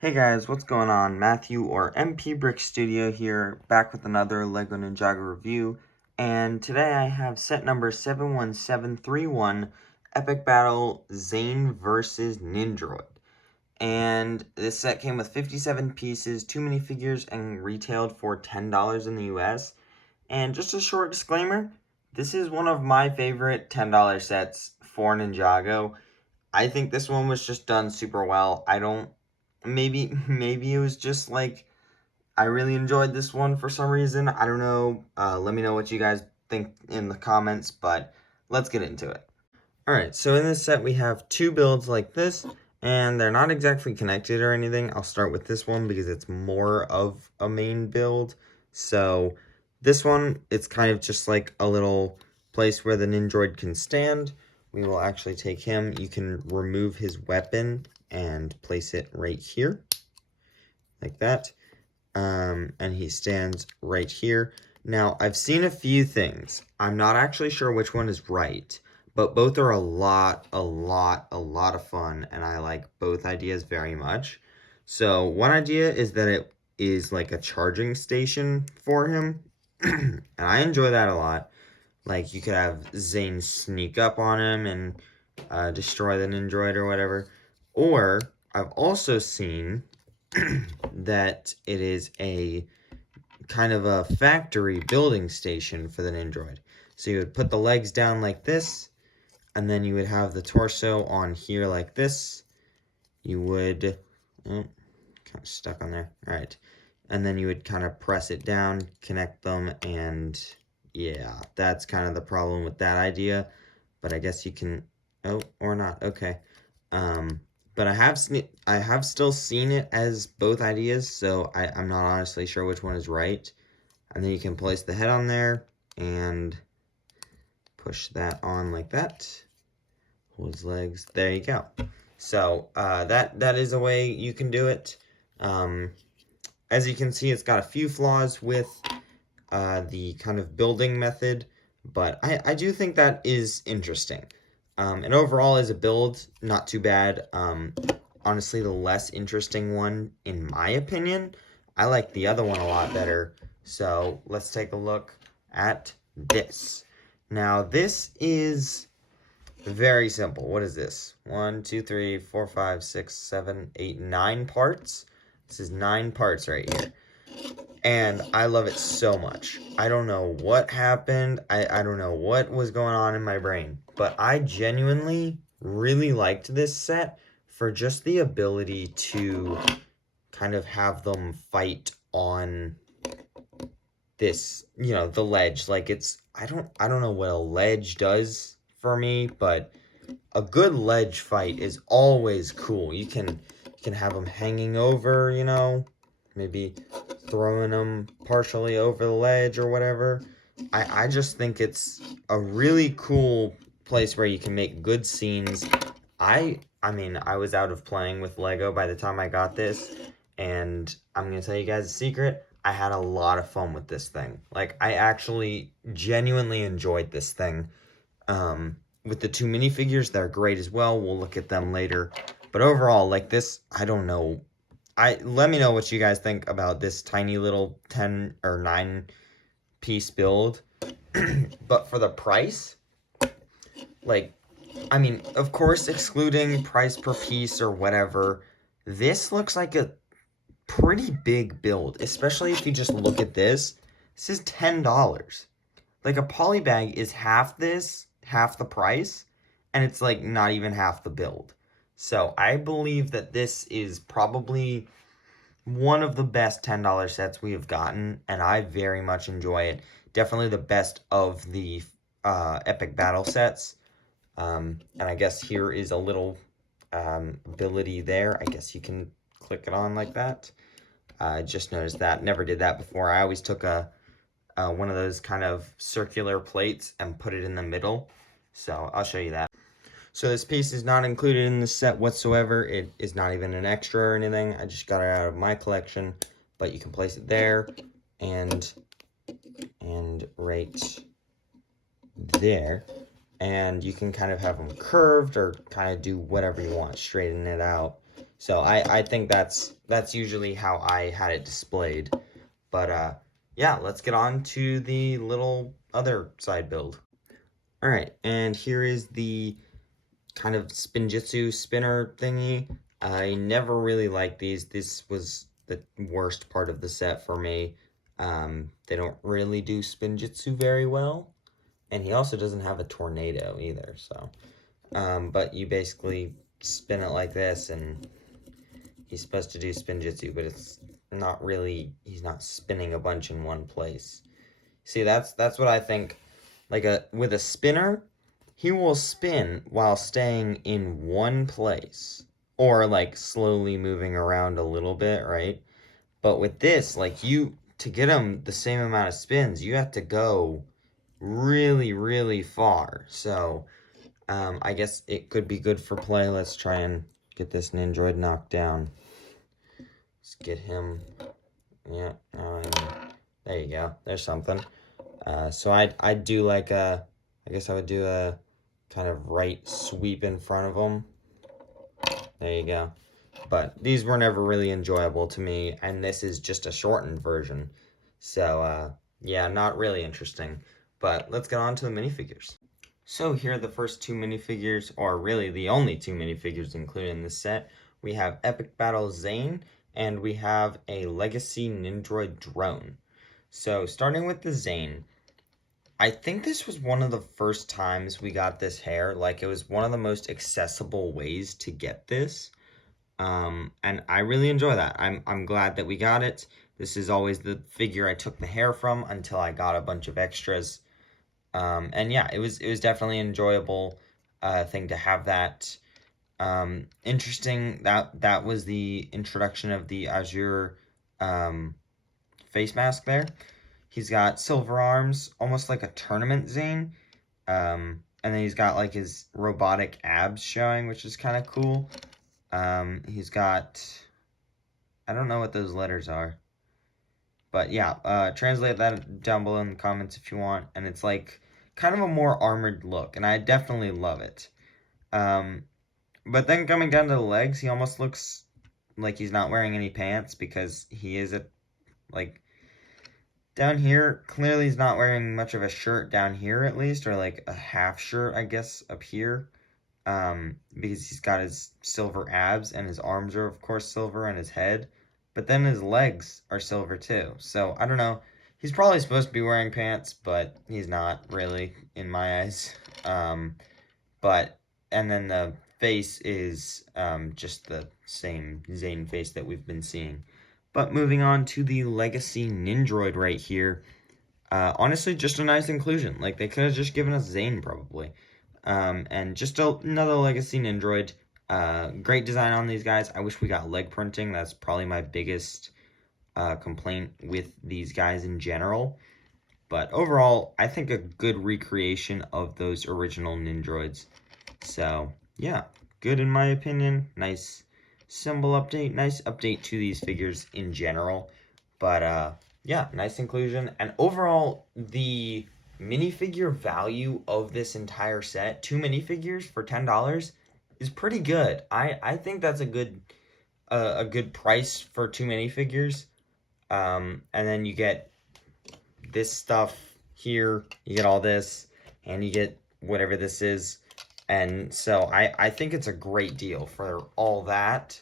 Hey guys, what's going on? Matthew or MP Brick Studio here, back with another LEGO Ninjago review, and today I have set number 71731, Epic Battle Zane vs. Ninjago. And this set came with 57 pieces, 2 minifigures, and retailed for $10 in the US. And just a short disclaimer, this is one of my favorite $10 sets for Ninjago. I think this one was just done super well. Maybe it was just like I really enjoyed this one for some reason. I don't know. Let me know what you guys think in the comments, but let's get into it. Alright, so in this set we have two builds like this, and they're not exactly connected or anything. I'll start with this one because it's more of a main build. So this one, it's kind of just like a little place where the Ninjroid can stand. We will actually take him. You can remove his weapon and place it right here, like that. And he stands right here. Now, I've seen a few things. I'm not actually sure which one is right, but both are a lot of fun, and I like both ideas very much. So, one idea is that it is like a charging station for him, and I enjoy that a lot. Like, you could have Zane sneak up on him and destroy the Ninjroid or whatever. Or, I've also seen that it is a kind of a factory building station for the Ninjroid. So you would put the legs down like this, and then you would have the torso on here like this. You would, kind of stuck on there. All right. And then you would kind of press it down, connect them, and yeah, that's kind of the problem with that idea. But I guess you can, oh, or not, okay. But I have still seen it as both ideas, so I'm not honestly sure which one is right. And then you can place the head on there and push that on like that. Hold his legs. There you go. So that is a way you can do it. As you can see, it's got a few flaws with the kind of building method, but I do think that is interesting. And overall, as a build, not too bad. Honestly, the less interesting one, in my opinion. I like the other one a lot better. So let's take a look at this. Now, this is very simple. What is this? 1, 2, 3, 4, 5, 6, 7, 8, 9 parts. This is 9 parts right here. And I love it so much. I don't know what happened. I don't know what was going on in my brain. But I genuinely really liked this set for just the ability to kind of have them fight on this, the ledge. Like I don't know what a ledge does for me, but a good ledge fight is always cool. You can have them hanging over, maybe throwing them partially over the ledge or whatever. I just think it's a really cool place where you can make good scenes. I mean, I was out of playing with Lego by the time I got this, and I'm going to tell you guys a secret. I had a lot of fun with this thing. Like, I actually genuinely enjoyed this thing. With the two minifigures, they're great as well. We'll look at them later. But overall, like this, I don't know. Let me know what you guys think about this tiny little 10 or 9 piece build. But for the price, like, I mean, of course, excluding price per piece or whatever, this looks like a pretty big build, especially if you just look at this. This is $10. Like, a poly bag is half this, half the price, and it's like not even half the build. So I believe that this is probably one of the best $10 sets we have gotten, and I very much enjoy it. Definitely the best of the epic battle sets. And I guess here is a little ability there. I guess you can click it on like that. I just noticed that. Never did that before. I always took one of those kind of circular plates and put it in the middle. So I'll show you that. So this piece is not included in the set whatsoever. It is not even an extra or anything. I just got it out of my collection, but you can place it there and right there. And you can kind of have them curved or kind of do whatever you want, straighten it out. So I think that's usually how I had it displayed. But yeah, let's get on to the little other side build. All right, and here is the kind of Spinjitsu spinner thingy. I never really liked these. This was the worst part of the set for me. They don't really do Spinjitsu very well. And he also doesn't have a tornado either, so. But you basically spin it like this, and he's supposed to do Spinjitsu, but it's not really, he's not spinning a bunch in one place. See, that's what I think. Like with a spinner, he will spin while staying in one place. Or like slowly moving around a little bit, right? But with this, like to get him the same amount of spins, you have to go really, really far. So, I guess it could be good for play. Let's try and get this Nindroid knocked down. Let's get him. Yeah, there you go. There's something. So I'd do like I guess I would do a kind of right sweep in front of him. There you go. But these were never really enjoyable to me, and this is just a shortened version. So, yeah, not really interesting. But let's get on to the minifigures. So here are the first two minifigures, or really the only two minifigures included in this set. We have Epic Battle Zane, and we have a Legacy Nindroid drone. So starting with the Zane, I think this was one of the first times we got this hair. Like, it was one of the most accessible ways to get this. And I really enjoy that. I'm glad that we got it. This is always the figure I took the hair from until I got a bunch of extras. And yeah, it was definitely an enjoyable thing to have that. Interesting that was the introduction of the Azure face mask there. He's got silver arms, almost like a tournament Zane. And then he's got like his robotic abs showing, which is kind of cool. He's got, I don't know what those letters are. But yeah, translate that down below in the comments if you want. And it's like kind of a more armored look, and I definitely love it. But then coming down to the legs, he almost looks like he's not wearing any pants, because he is like, down here, clearly he's not wearing much of a shirt down here at least, or like a half shirt, I guess, up here. Because he's got his silver abs, and his arms are, of course, silver, and his head. But then his legs are silver, too. So, I don't know. He's probably supposed to be wearing pants, but he's not, really, in my eyes. And then the face is just the same Zane face that we've been seeing. But moving on to the Legacy Nindroid right here. Honestly, just a nice inclusion. Like, they could have just given us Zane, probably. And just another Legacy Nindroid. Great design on these guys. I wish we got leg printing. That's probably my biggest complaint with these guys in general. But overall, I think a good recreation of those original Nindroids. So, yeah, good in my opinion. Nice symbol update. Nice update to these figures in general. But, yeah, nice inclusion. And overall, the minifigure value of this entire set, 2 minifigures for $10, is pretty good. I think that's a good price for 2 minifigures. And then you get this stuff here, you get all this, and you get whatever this is. And so I think it's a great deal for all that.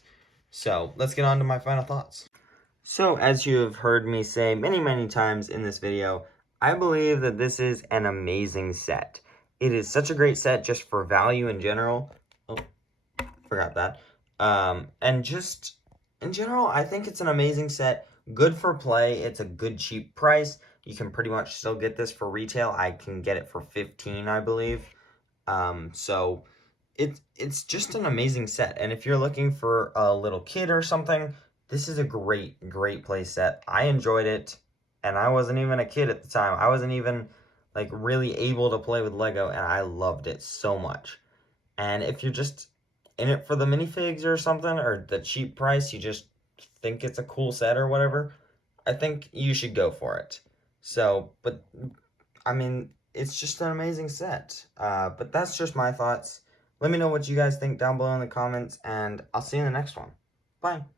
So let's get on to my final thoughts. So as you have heard me say many, many times in this video, I believe that this is an amazing set. It is such a great set just for value in general. Oh, forgot that. And just in general, I think it's an amazing set. Good for play. It's a good cheap price. You can pretty much still get this for retail. I can get it for $15, I believe. So it's just an amazing set. And if you're looking for a little kid or something, this is a great play set. I enjoyed it, and I wasn't even a kid at the time. I wasn't even like really able to play with Lego, and I loved it so much. And if you're just in it for the minifigs or something, or the cheap price, you just think it's a cool set or whatever, I think you should go for it. So, but I mean, it's just an amazing set. But that's just my thoughts. Let me know what you guys think down below in the comments, and I'll see you in the next one. Bye.